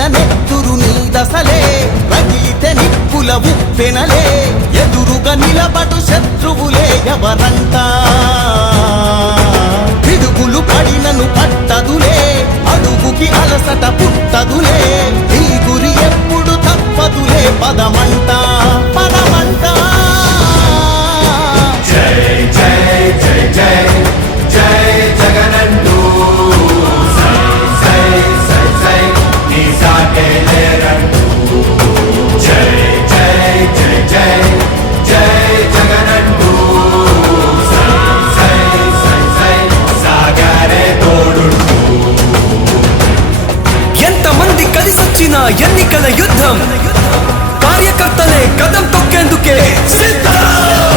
కారిన నెత్తురు నీ దశలే రగిలితే నిప్పుల ఉప్పెనలే ఎదురుగా నిలబడు శత్రువులే ఎవరంట పిడుగులు పడినను పట్టదులే అడుగుకి అలసట పుట్టదులే ఈ గురి ఎప్పుడు తప్పదులే పదమంట పదమంట జై జై జై జై జై జగనంటూ సై సై సై సై నీ సాటే లేరంటూ జై జై జై జై జై జగనంటూ సై సై సై సై సాగారే తోడుంటూ ఎంతమంది కలిసొచ్చిన ఎన్నికల యుద్ధం కార్యకర్తలే కదం తొక్కేందుకే సిద్ధం